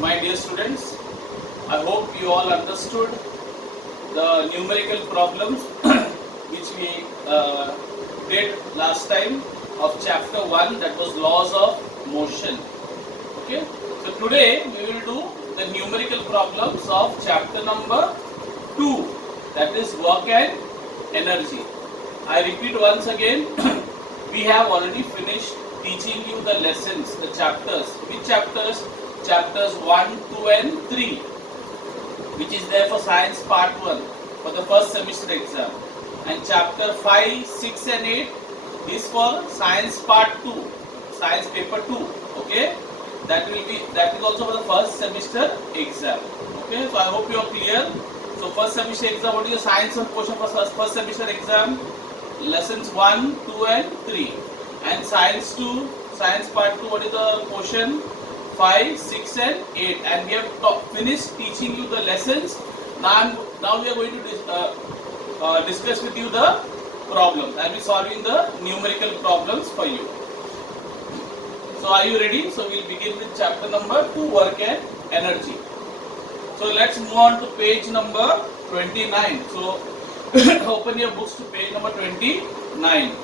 My dear students, I hope you all understood the numerical problems which we did last time of chapter 1, that was laws of motion. Okay, so today we will do the numerical problems of chapter number 2, that is work and energy. I repeat once again, we have already finished teaching you the lessons, the chapters. Which chapters? Chapters 1, 2 and 3, which is there for science part 1 for the first semester exam. And chapter 5, 6 and 8 is for science part 2, science paper 2. Okay, that is also for the first semester exam. Okay, so I hope you are clear. So first semester exam, what is your science portion for first semester exam? Lessons 1, 2 and 3. And science 2, science part 2, what is the portion? 5, 6 and 8. And we have finished teaching you the lessons. Now we are going to discuss with you the problems. I will be solving the numerical problems for you. So are you ready? So we will begin with chapter number 2, work and energy. So let's move on to page number 29. So open your books to page number 29.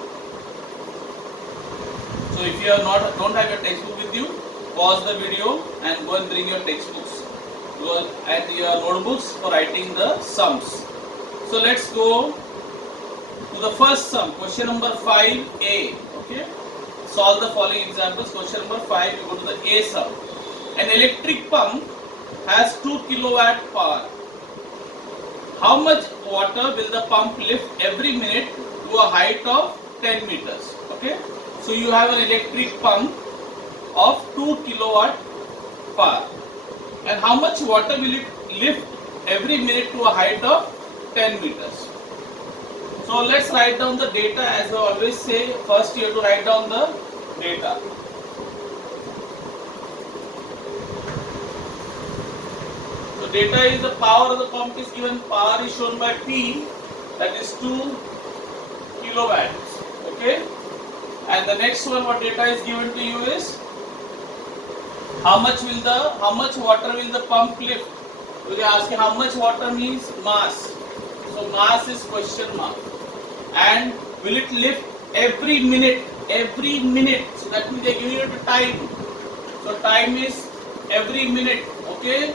So if you don't have your textbook with you, pause the video and go and bring your textbooks and your notebooks for writing the sums. So let's go to the first sum, question number 5a. Okay, solve the following examples. Question number 5, we go to the A sum. An electric pump has 2 kilowatt power. How much water will the pump lift every minute to a height of 10 meters? Okay, so you have an electric pump of 2 kilowatt power, and how much water will it lift every minute to a height of 10 meters? So let's write down the data. As I always say, first you have to write down the data. So data is the power of the pump is given. Power is shown by P, that is 2 kilowatts. Okay, and the next one, what data is given to you is how much water will the pump lift? You are asking how much water means mass. So mass is question mark. And will it lift every minute? Every minute. So that means they give you the time. So time is every minute. Okay.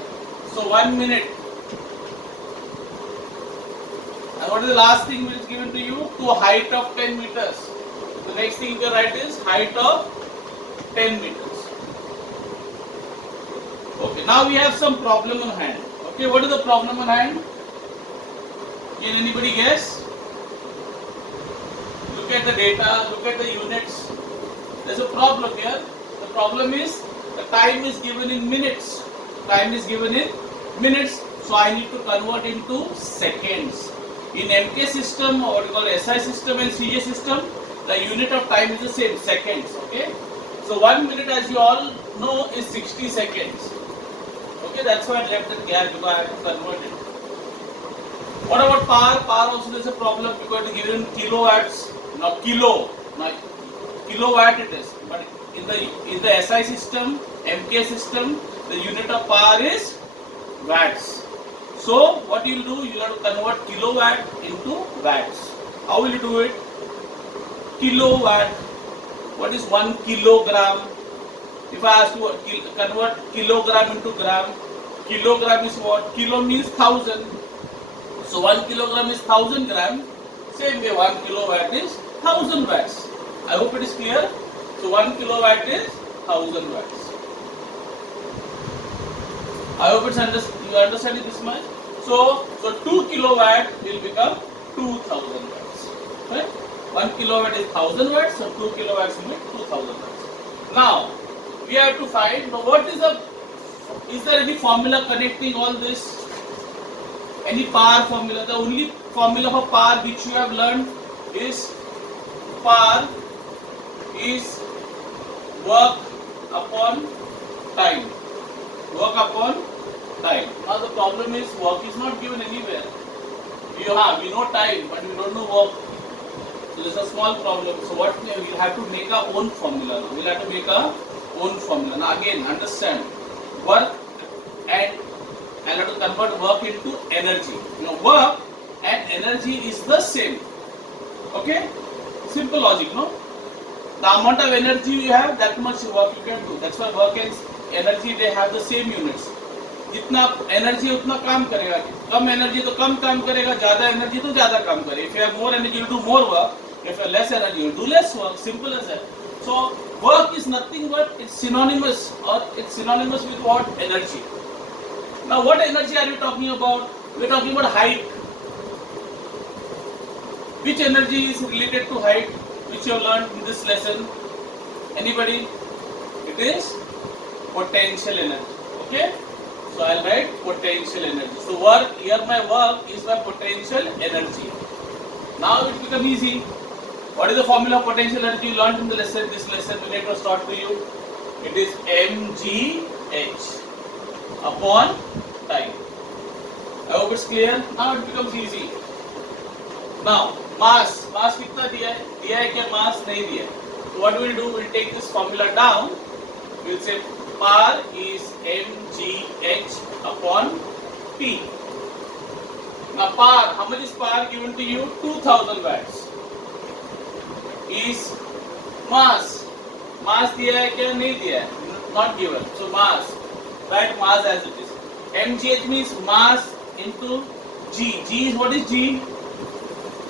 So 1 minute. And what is the last thing which is given to you? To a height of 10 meters. The next thing you can write is height of 10 meters. Okay, now we have some problem on hand. Okay, what is the problem on hand? Can anybody guess? Look at the data, look at the units. There's a problem here. The problem is the time is given in minutes. Time is given in minutes, so I need to convert into seconds. In MK system, or what you call SI system and CJ system, the unit of time is the same, seconds. Okay, so 1 minute, as you all know, is 60 seconds. Okay, that's why I left that gap, because I have to convert it. What about power? Power also there's a problem because it is given in kilowatts. Now kilowatt it is, but in the SI system, MK system, the unit of power is watts. So what you will do, you have to convert kilowatt into watts. How will you do it? Kilowatt. What is 1 kilogram? If I ask you convert kilogram into gram, kilogram is what? Kilo means 1000. So 1 kilogram is 1000 gram. Same way 1 kilowatt is 1000 watts. I hope it is clear. So 1 kilowatt is 1000 watts. I hope you understand it this much. So 2 kilowatt will become 2000 watts. Right? 1 kilowatt is 1000 watts. So 2 kilowatts will be 2000 watts. Now we have to find is there any formula connecting all this? Any power formula? The only formula for power which you have learned is power is work upon time. Work upon time. Now the problem is work is not given anywhere. We know time, but we don't know work. So this is a small problem. So what we will have to make our own formula. We'll have to make our own formula. Now again, understand, work convert work into energy. Work and energy is the same. Okay, simple logic, no? The amount of energy you have, that much work you can do. That's why work and energy, they have the same units. जितना energy उतना काम करेगा, कम energy तो कम काम करेगा, ज्यादा energy तो ज्यादा काम करेगा. If you have more energy, you do more work. If you have less energy, you do less work. Simple as that. So work is nothing but it's synonymous with what? Energy. Now what energy are we talking about? We are talking about height. Which energy is related to height, which you have learned in this lesson? Anybody? It is potential energy. Okay? So I'll write potential energy. So work, here my work is my potential energy. Now it becomes easy. What is the formula of potential energy you learned in the lesson? This lesson will later start to you. It is mgh upon time. I hope it's clear. Now it becomes easy. Now mass कितना दिया है? दिया है क्या? Mass नहीं दिया है. So what we'll do? We'll take this formula down. We'll say power is mgh upon p. Now power, how much is power given to you? 2000 watts. Is mass. Mass दिया है क्या? नहीं दिया है. Not given. So mass. Write mass as it is. mgh means mass into g. G is, what is g?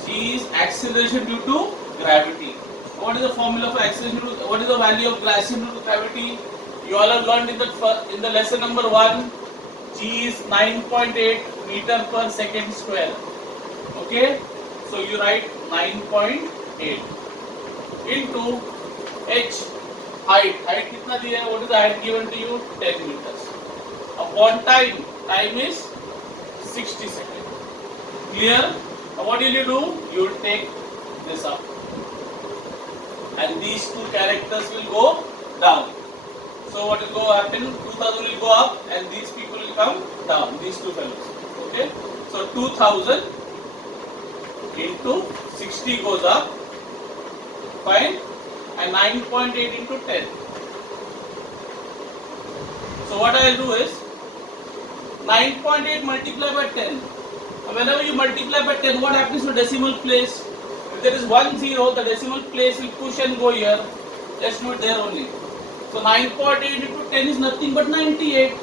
G is acceleration due to gravity. What is the formula for acceleration? What is the value of acceleration due to gravity? You all have learned in the lesson number 1. G is 9.8 meter per second square. Okay? So you write 9.8 into h, height. Height कितना दिया है? What is the height given to you? 10 meters. Upon time. Time is 60 seconds. Clear? Now what will you do? You will take this up. And these two characters will go down. So what will go happen? 2000 will go up and these people will come down. These two fellows. Okay? So 2000 into 60 goes up. Fine? And 9.8 into 10. So what I will do is 9.8 multiplied by 10. Whenever you multiply by 10, what happens to decimal place? If there is 1 0, the decimal place will push and go here. Let's do it there only. So 9.8 into 10 is nothing but 98.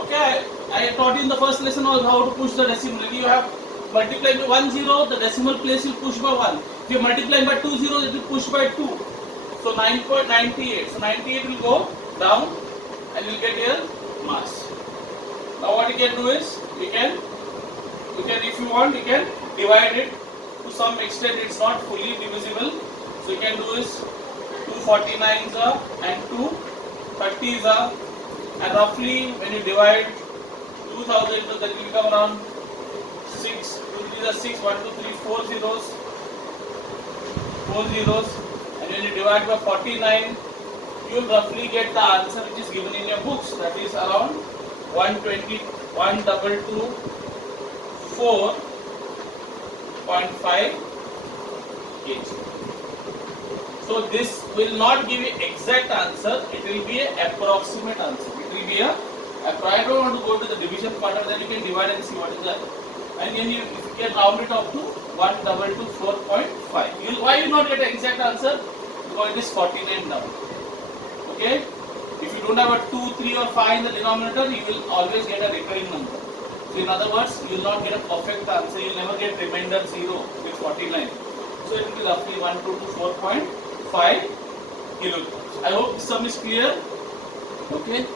Okay, I taught you in the first lesson also how to push the decimal. If you have multiplied by 1 0, the decimal place will push by 1. If you multiply by 2 zeros, it will push by 2. So 9.98. So 98 will go down and you will get here mass. Now what you can do is, you can if you want, you can divide it to some extent. It's not fully divisible. So you can do is 249s are and 230s are, and roughly when you divide 2000, so that will become around 6. 2 3 are 6. 1 2 3 4 zeros. 4 zeros. And when you divide by 49, you will roughly get the answer which is given in your books. That is around 120, 1224.5 kg. So this will not give you exact answer. It will be an approximate answer. It will be a I don't want to go to the division part of that. You can divide and see what is that. And then if you can round it up to 1224.5. Why you not get an exact answer? Because it is 49 down. Okay? If you don't have a 2, 3 or 5 in the denominator, you will always get a recurring number. So in other words, you will not get a perfect answer. You will never get remainder 0 with 49. So it will be roughly 1224.5 kilograms. I hope this sum is clear. Okay?